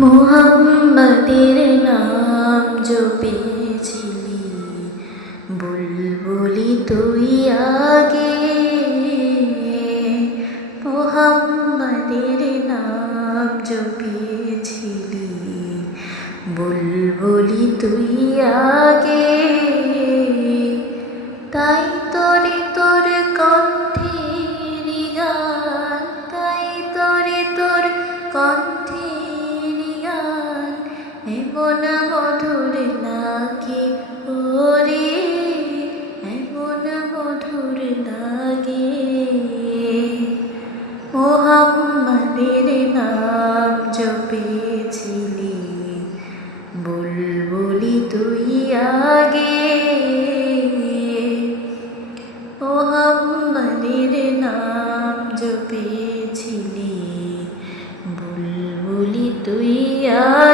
মুহাম্মাদের নাম জপেছিলি, বুলবুলি তুই আগে। মুহাম্মাদের নাম জপেছিলি, বুলবুলি তুই আগে। তাই তোরে তোর কণ্ঠের গান, তাই তোরে তোর কণ্ঠের গান এমন মধুর লাগে ওরে, এমন মধুর লাগে। মুহাম্মাদের নাম জপেছিলি, বুলবুলি তুই আগে। মুহাম্মাদের নাম জপেছিলি, বুলবুলি তুই আগে।